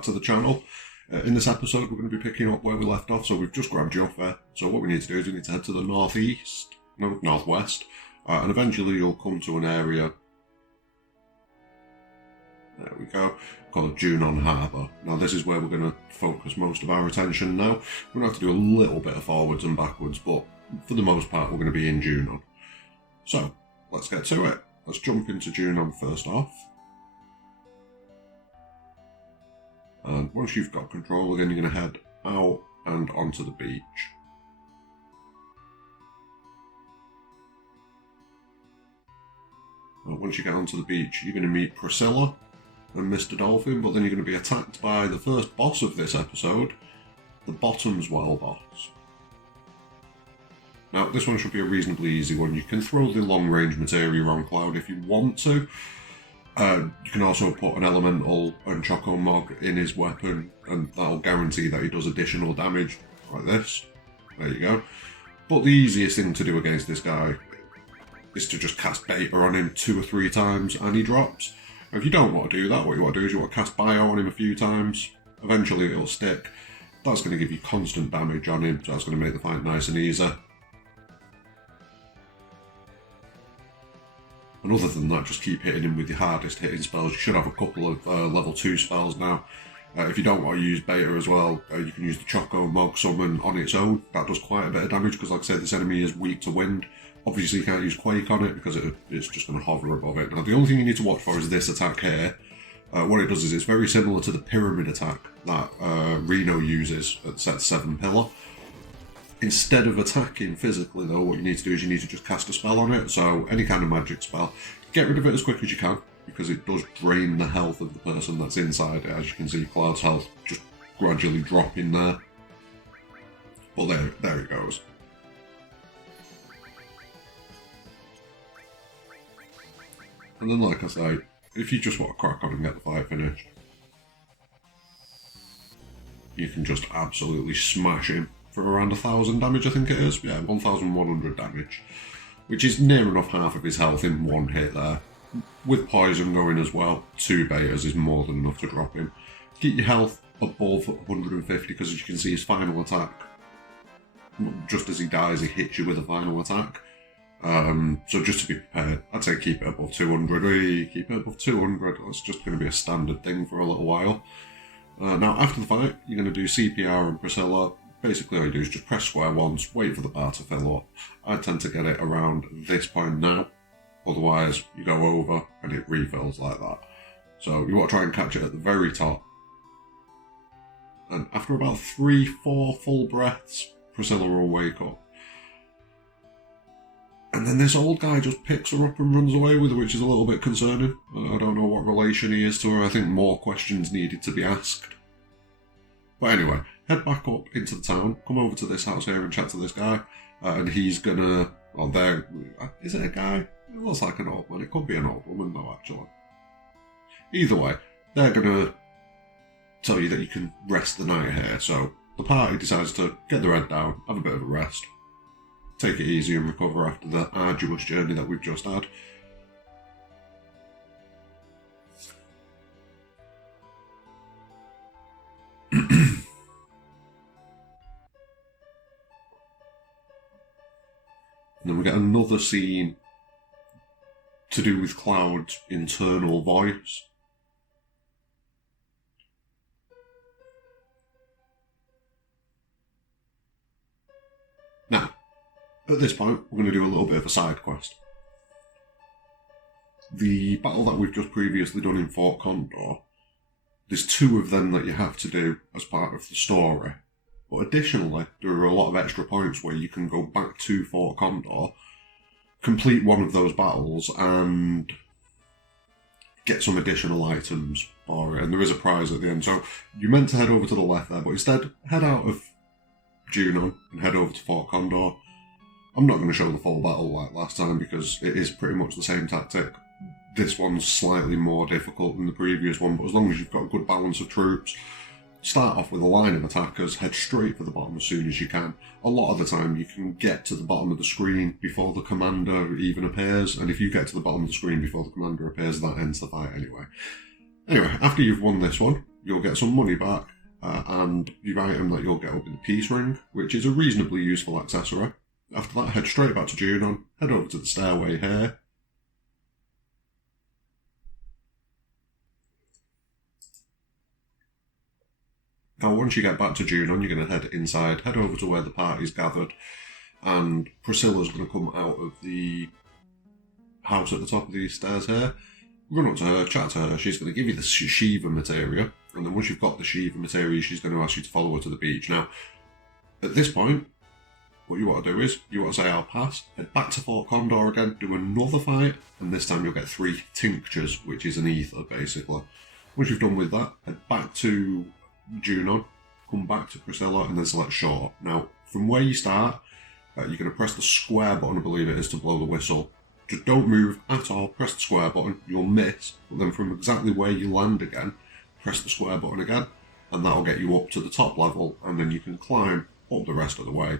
back to the channel. In this episode, we're going to be picking up where we left off, so we've just grabbed Joff there. So what we need to do is we need to head to the northwest, and eventually you'll come to an area, there we go, called Junon Harbour. Now this is where we're going to focus most of our attention now. We're going to have to do a little bit of forwards and backwards, but for the most part we're going to be in Junon. So, let's get to it. Let's jump into Junon first off. And once you've got control again, you're going to head out and onto the beach. Once you get onto the beach, you're going to meet Priscilla and Mr. Dolphin, but then you're going to be attacked by the first boss of this episode, the Bottoms Well boss. Now, this one should be a reasonably easy one. You can throw the long-range materia on Cloud if you want to. You can also put an elemental and Choco Mog in his weapon, and that'll guarantee that he does additional damage, like this. There you go. But the easiest thing to do against this guy is to just cast Beta on him 2 or 3 times, and he drops. Now, if you don't want to do that, what you want to do is you want to cast Bio on him a few times. Eventually it'll stick. That's going to give you constant damage on him, so that's going to make the fight nice and easy. And other than that, just keep hitting him with your hardest hitting spells. You should have a couple of level 2 spells now. If you don't want to use Beta as well, you can use the Choco Mog summon on its own. That does quite a bit of damage because, like I said, this enemy is weak to wind. Obviously you can't use Quake on it because it's just going to hover above it. Now the only thing you need to watch for is this attack here. What it does is it's very similar to the pyramid attack that Reno uses at set 7 pillar. Instead of attacking physically though, what you need to do is you need to just cast a spell on it. So any kind of magic spell. Get rid of it as quick as you can, because it does drain the health of the person that's inside it. As you can see, Cloud's health just gradually dropping there. But there it goes. And then, like I say, if you just want to crack on and get the fight finished, you can just absolutely smash him for around 1,000 damage, I think it is. Yeah, 1,100 damage, which is near enough half of his health in one hit there. With poison going as well, 2 betas is more than enough to drop him. Keep your health above 150, because as you can see, his final attack, just as he dies, he hits you with a final attack. So just to be prepared, I'd say keep it above 200. Keep it above 200. That's just going to be a standard thing for a little while. Now, after the fight, you're going to do CPR and Priscilla. Basically, all you do is just press square once, wait for the bar to fill up. I tend to get it around this point now. Otherwise, you go over and it refills like that. So you want to try and catch it at the very top. And after about 3-4 full breaths, Priscilla will wake up. And then this old guy just picks her up and runs away with her, which is a little bit concerning. I don't know what relation he is to her. I think more questions needed to be asked. But anyway, head back up into the town, come over to this house here and chat to this guy. And he's gonna... Well, there... Is it a guy? It looks like an old man. It could be an old woman though, actually. Either way, they're gonna tell you that you can rest the night here. So the party decides to get their head down, have a bit of a rest. Take it easy and recover after the arduous journey that we've just had. And then we get another scene to do with Cloud's internal voice. Now, at this point, we're going to do a little bit of a side quest. The battle that we've just previously done in Fort Condor, there's 2 of them that you have to do as part of the story. But additionally, there are a lot of extra points where you can go back to Fort Condor, complete one of those battles, and get some additional items for it. And there is a prize at the end. So you're meant to head over to the left there, but instead, head out of Junon and head over to Fort Condor. I'm not going to show the full battle like last time because it is pretty much the same tactic. This one's slightly more difficult than the previous one, but as long as you've got a good balance of troops, start off with a line of attackers, head straight for the bottom as soon as you can. A lot of the time you can get to the bottom of the screen before the commander even appears, and if you get to the bottom of the screen before the commander appears, that ends the fight anyway. Anyway, after you've won this one, you'll get some money back, and your item that you'll get will be the peace ring, which is a reasonably useful accessory. After that, head straight back to Junon, head over to the stairway here. Now, once you get back to Junon, you're going to head inside, head over to where the party's gathered, and Priscilla's going to come out of the house at the top of these stairs here. Run up to her, chat to her, she's going to give you the Shiva materia, and then once you've got the Shiva materia, she's going to ask you to follow her to the beach. Now, at this point, what you want to do is, you want to say, I'll pass, head back to Fort Condor again, do another fight, and this time you'll get 3 tinctures, which is an ether, basically. Once you've done with that, head back to Junon, come back to Priscilla, and then select short. Now, from where you start, you're going to press the square button, I believe it is, to blow the whistle. Just don't move at all, press the square button, you'll miss, but then from exactly where you land again, press the square button again, and that'll get you up to the top level, and then you can climb up the rest of the way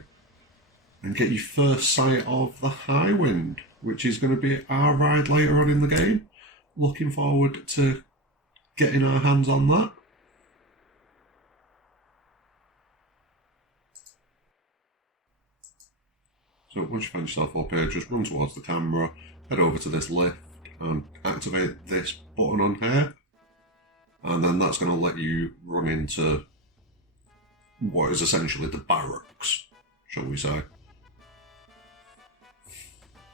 and get your first sight of the High Wind, which is going to be our ride later on in the game. Looking forward to getting our hands on that. So once you find yourself up here, just run towards the camera, head over to this lift and activate this button on here. And then that's going to let you run into what is essentially the barracks, shall we say.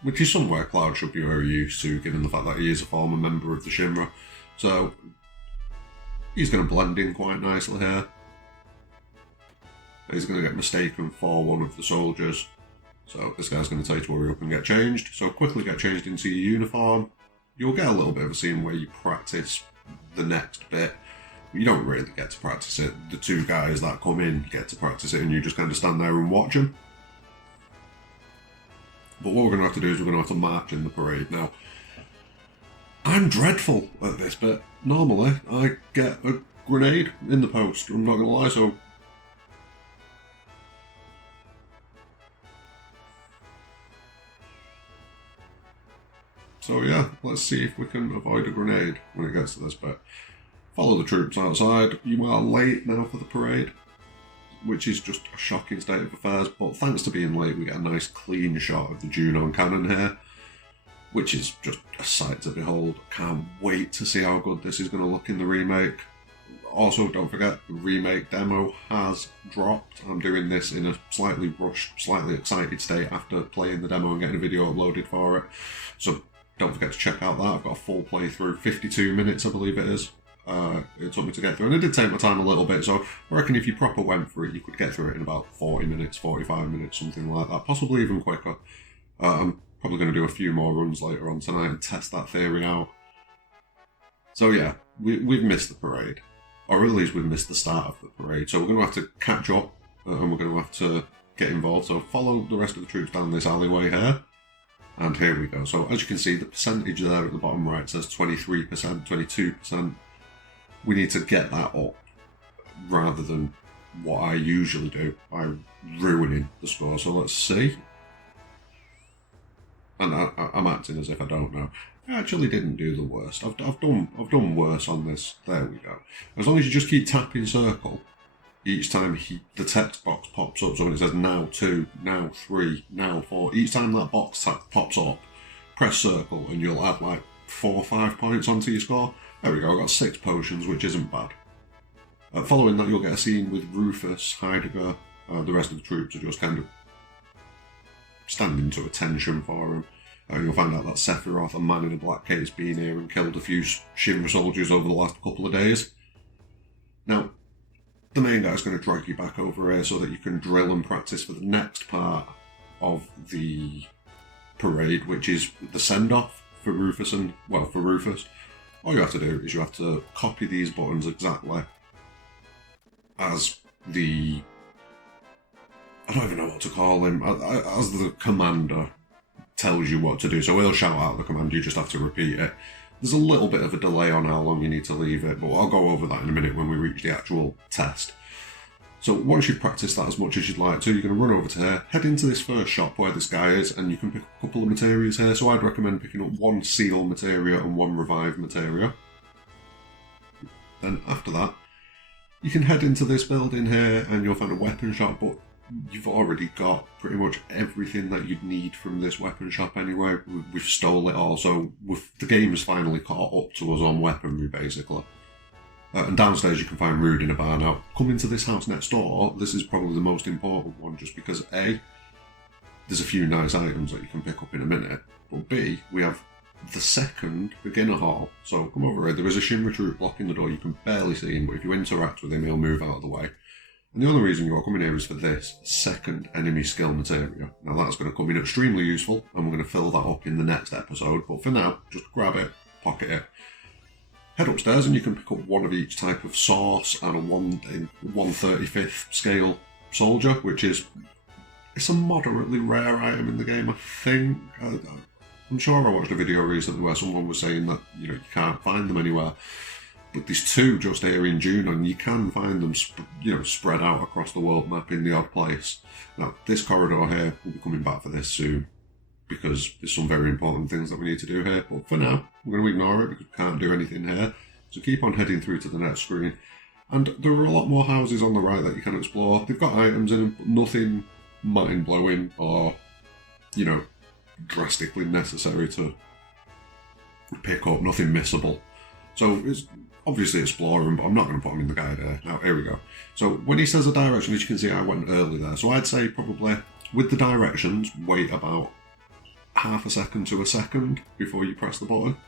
Which is somewhere Cloud should be very used to, given the fact that he is a former member of the Shinra. So he's going to blend in quite nicely here. He's going to get mistaken for one of the soldiers. So this guy's going to tell you to hurry up and get changed. So quickly get changed into your uniform. You'll get a little bit of a scene where you practice the next bit. You don't really get to practice it. The 2 guys that come in get to practice it and you just kind of stand there and watch them. But what we're going to have to do is we're going to have to march in the parade. Now, I'm dreadful at this bit. Normally, I get a grenade in the post. I'm not going to lie, So yeah, let's see if we can avoid a grenade when it gets to this bit. Follow the troops outside. You are late now for the parade, which is just a shocking state of affairs, but thanks to being late, we get a nice clean shot of the Junon cannon here, which is just a sight to behold. Can't wait to see how good this is going to look in the remake. Also, don't forget, the remake demo has dropped. I'm doing this in a slightly rushed, slightly excited state after playing the demo and getting a video uploaded for it. So don't forget to check out that. I've got a full playthrough, 52 minutes I believe it is. It took me to get through, and it did take my time a little bit, so I reckon if you proper went for it, you could get through it in about 40 minutes, 45 minutes, something like that, possibly even quicker. I'm probably going to do a few more runs later on tonight and test that theory out. So yeah, we've missed the parade, or at least we've missed the start of the parade, so we're going to have to catch up, and we're going to have to get involved, so follow the rest of the troops down this alleyway here. And here we go. So as you can see, the percentage there at the bottom right says 23%, 22%. We need to get that up rather than what I usually do by ruining the score. So let's see. And I'm acting as if I don't know. I actually didn't do the worst. I've done worse on this. There we go. As long as you just keep tapping circle each time the text box pops up, so when it says now 2, now 3, now 4, each time that box pops up, press circle and you'll add like 4 or 5 points onto your score. There we go, I've got 6 potions, which isn't bad. Following that, you'll get a scene with Rufus, Heidegger, the rest of the troops are just kind of standing to attention for him. You'll find out that Sephiroth, a man in a black cape's been here and killed a few Shinra soldiers over the last couple of days. Now, the main guy's going to drag you back over here so that you can drill and practice for the next part of the parade, which is the send-off for Rufus for Rufus. All you have to do is you have to copy these buttons exactly as the... I don't even know what to call him. As the commander tells you what to do. So he'll shout out the command, you just have to repeat it. There's a little bit of a delay on how long you need to leave it, but I'll go over that in a minute when we reach the actual test. So once you've practiced that as much as you'd like to, you're going to run over to here, head into this first shop where this guy is, and you can pick a couple of materials here. So I'd recommend picking up 1 seal materia and 1 revive materia. Then after that, You can head into this building here and you'll find a weapon shop, but you've already got pretty much everything that you'd need from this weapon shop anyway. We've stole it all, so the game has finally caught up to us on weaponry, basically. And downstairs you can find Rude in a bar. Now, coming to this house next door, this is probably the most important one, just because A, there's a few nice items that you can pick up in a minute, but B, we have the second beginner hall. So come over here, there is a Shinra troop blocking the door, you can barely see him, but if you interact with him, he'll move out of the way. And the only reason you're coming here is for this second enemy skill materia. Now that's going to come in extremely useful, and we're going to fill that up in the next episode, but for now, just grab it, pocket it. Head upstairs and you can pick up one of each type of source and a 1/35th scale soldier, which is, it's a moderately rare item in the game, I think. I'm sure I watched a video recently where someone was saying that, you know, you can't find them anywhere. But there's two just here in Junon, you can find them, spread out across the world map in the odd place. Now, this corridor here, we'll be coming back for this soon, because there's some very important things that we need to do here. But for now, we're going to ignore it because we can't do anything here. So keep on heading through to the next screen. And there are a lot more houses on the right that you can explore. They've got items in them, but nothing mind-blowing or, drastically necessary to pick up, nothing missable. So it's obviously explore them, but I'm not going to put them in the guide here. Now, here we go. So when he says a direction, as you can see, I went early there. So I'd say probably, with the directions, wait about half a second to a second before you press the button.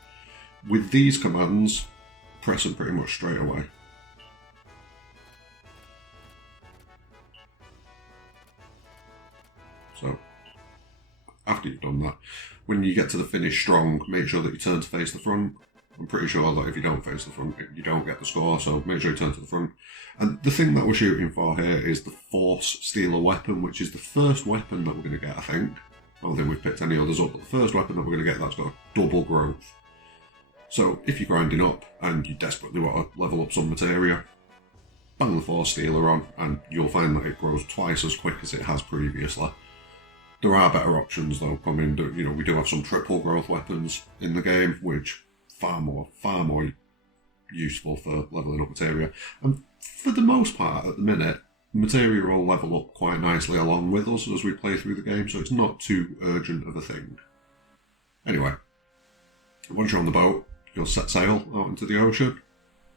With these commands, press them pretty much straight away. So, after you've done that, when you get to the finish strong, make sure that you turn to face the front. I'm pretty sure that if you don't face the front, you don't get the score, so make sure you turn to the front. And the thing that we're shooting for here is the Force Stealer weapon, which is the first weapon that we're going to get, I think. I don't think we've picked any others up, but the first weapon that we're going to get, that's got double growth. So if you're grinding up and you desperately want to level up some materia, bang the Force Stealer on, and you'll find that it grows twice as quick as it has previously. There are better options though coming. We do have some triple growth weapons in the game, which far more useful for leveling up materia. And for the most part, at the minute, materia will level up quite nicely along with us as we play through the game, so it's not too urgent of a thing. Anyway, once you're on the boat, you'll set sail out into the ocean,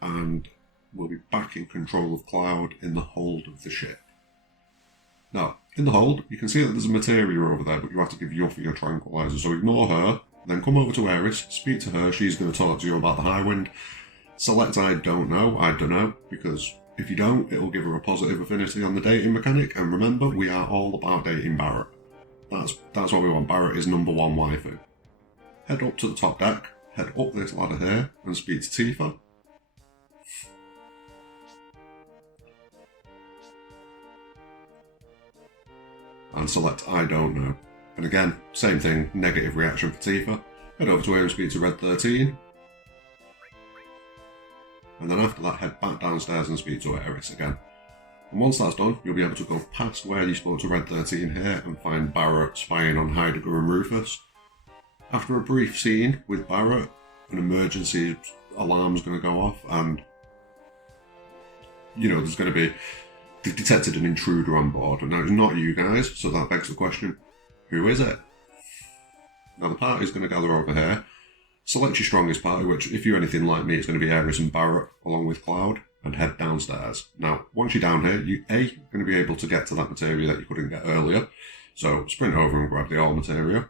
and we'll be back in control of Cloud in the hold of the ship. Now, in the hold, you can see that there's a materia over there, but you have to give Yuffie a tranquilizer, so ignore her, then come over to Eris, speak to her, she's going to talk to you about the High Wind. Select I don't know, because if you don't, it'll give her a positive affinity on the dating mechanic, and remember, we are all about dating Barrett. That's what we want. Barrett is number one waifu. Head up to the top deck, head up this ladder here, and speak to Tifa. And select I don't know. And again, same thing, negative reaction for Tifa. Head over to her and speak to Red 13. And then after that, head back downstairs and speak to Eris again. And once that's done, you'll be able to go past where you spoke to Red 13 here and find Barrett spying on Heidegger and Rufus. After a brief scene with Barrett, an emergency alarm's going to go off, and there's going to be, they've detected an intruder on board, and now it's not you guys, so that begs the question, who is it? Now the party's going to gather over here. Select your strongest party, which if you're anything like me, it's going to be Eris and Barrett along with Cloud, and head downstairs. Now, once you're down here, you're going to be able to get to that materia that you couldn't get earlier, so sprint over and grab the all materia.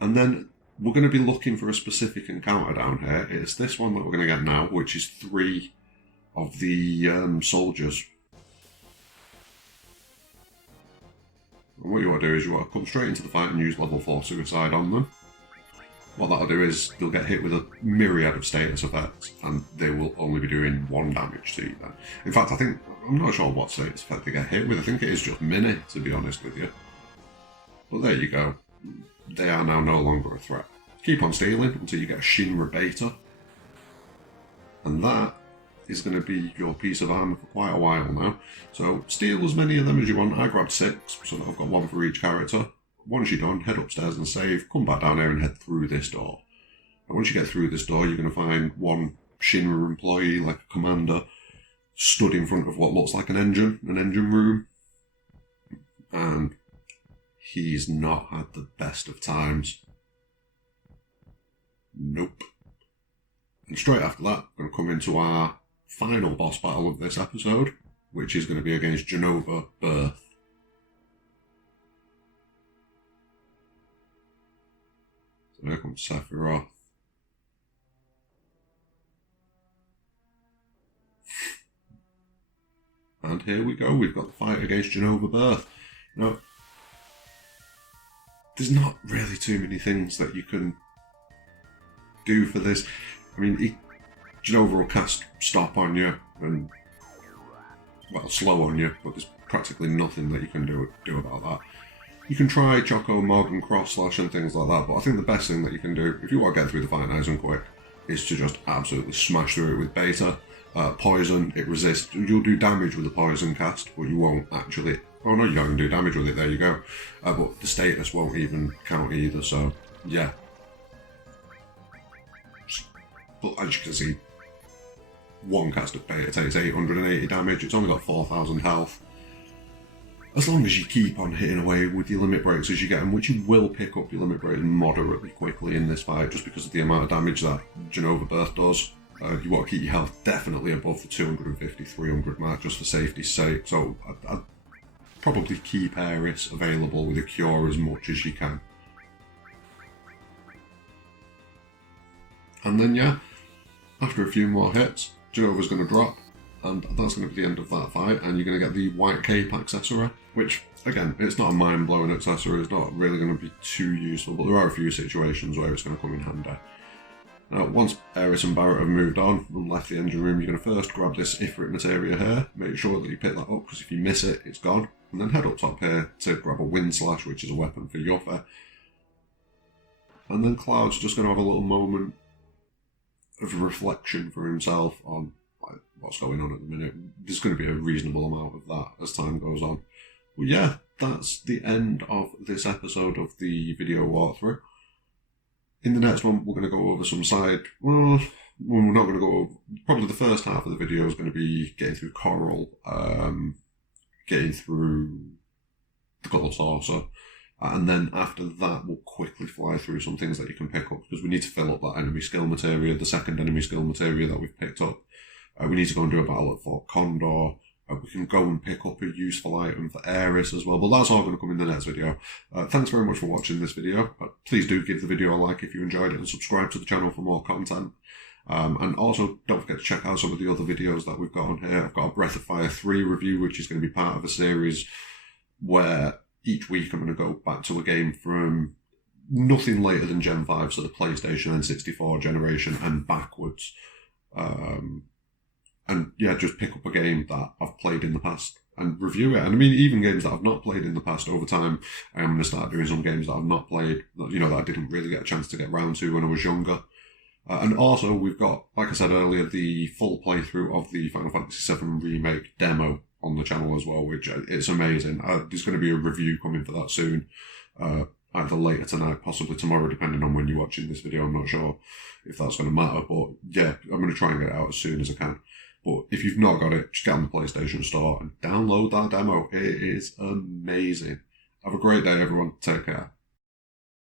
And then we're going to be looking for a specific encounter down here. It's this one that we're going to get now, which is 3 of the soldiers. And what you want to do is you want to come straight into the fight and use level 4 suicide on them. What that'll do is you'll get hit with a myriad of status effects, and they will only be doing 1 damage to you then. In fact, I'm not sure what status effect they get hit with. I think it is just mini, to be honest with you. But there you go. They are now no longer a threat. Keep on stealing until you get a Shinra Beta. And that is going to be your piece of armour for quite a while now. So steal as many of them as you want. I grabbed 6, so that I've got 1 for each character. Once you're done, head upstairs and save, come back down here and head through this door. And once you get through this door, you're going to find 1 Shinra employee, like a commander, stood in front of what looks like an engine room, and he's not had the best of times. Nope. And straight after that, we're going to come into our final boss battle of this episode, which is going to be against Junon Birth. So here comes Sephiroth. And here we go, we've got the fight against Junon Birth. Now, there's not really too many things that you can do for this. I mean, Junon will cast Stop on you and, well, slow on you, but there's practically nothing that you can do about that. You can try Choco, Mog and Cross Slash and things like that, but I think the best thing that you can do, if you want to get through the fight nice and quick, is to just absolutely smash through it with Beta. Poison, it resists. You'll do damage with the poison cast, but you won't actually... Oh no, you don't do damage with it, there you go. But the status won't even count either, so yeah. But as you can see, one cast of Beta takes 880 damage, it's only got 4,000 health. As long as you keep on hitting away with your limit breaks as you get them, which you will pick up your limit breaks moderately quickly in this fight, just because of the amount of damage that Junon Birth does. You want to keep your health definitely above the 250-300 mark, just for safety's sake, so I'd probably keep Aeris available with a cure as much as you can. And then yeah, after a few more hits, Junova's going to drop, and that's going to be the end of that fight, and you're going to get the White Cape accessory, which, again, it's not a mind-blowing accessory, it's not really going to be too useful, but there are a few situations where it's going to come in handy. Now, once Aeris and Barret have moved on and left the engine room, you're going to first grab this Ifrit materia here, make sure that you pick that up, because if you miss it, it's gone, and then head up top here to grab a Wind Slash, which is a weapon for Yuffie. And then Cloud's just going to have a little moment of reflection for himself on what's going on at the minute. There's going to be a reasonable amount of that as time goes on. But yeah, that's the end of this episode of the video walkthrough. In the next one, we're going to go over some side... Well, we're not going to go over... Probably the first half of the video is going to be getting through Coral, getting through the Gold Saucer, and then after that, we'll quickly fly through some things that you can pick up, because we need to fill up that enemy skill materia, the second enemy skill materia that we've picked up. We need to go and do a battle at Fort Condor. We can go and pick up a useful item for Aeris as well, but that's all going to come in the next video. Thanks very much for watching this video. Please do give the video a like if you enjoyed it, and subscribe to the channel for more content. And also, don't forget to check out some of the other videos that we've got on here. I've got a Breath of Fire 3 review, which is going to be part of a series where each week I'm going to go back to a game from nothing later than Gen 5, so the PlayStation N64 generation and backwards. And yeah, just pick up a game that I've played in the past and review it. And I mean, even games that I've not played in the past, over time, I'm going to start doing some games that I've not played, you know, that I didn't really get a chance to get round to when I was younger. And also, we've got, like I said earlier, the full playthrough of the Final Fantasy VII Remake demo on the channel as well, which it's amazing. There's going to be a review coming for that soon, either later tonight, possibly tomorrow, depending on when you're watching this video. I'm not sure if that's going to matter, but yeah, I'm going to try and get it out as soon as I can. But if you've not got it, just get on the PlayStation Store and download that demo. It is amazing. Have a great day, everyone. Take care.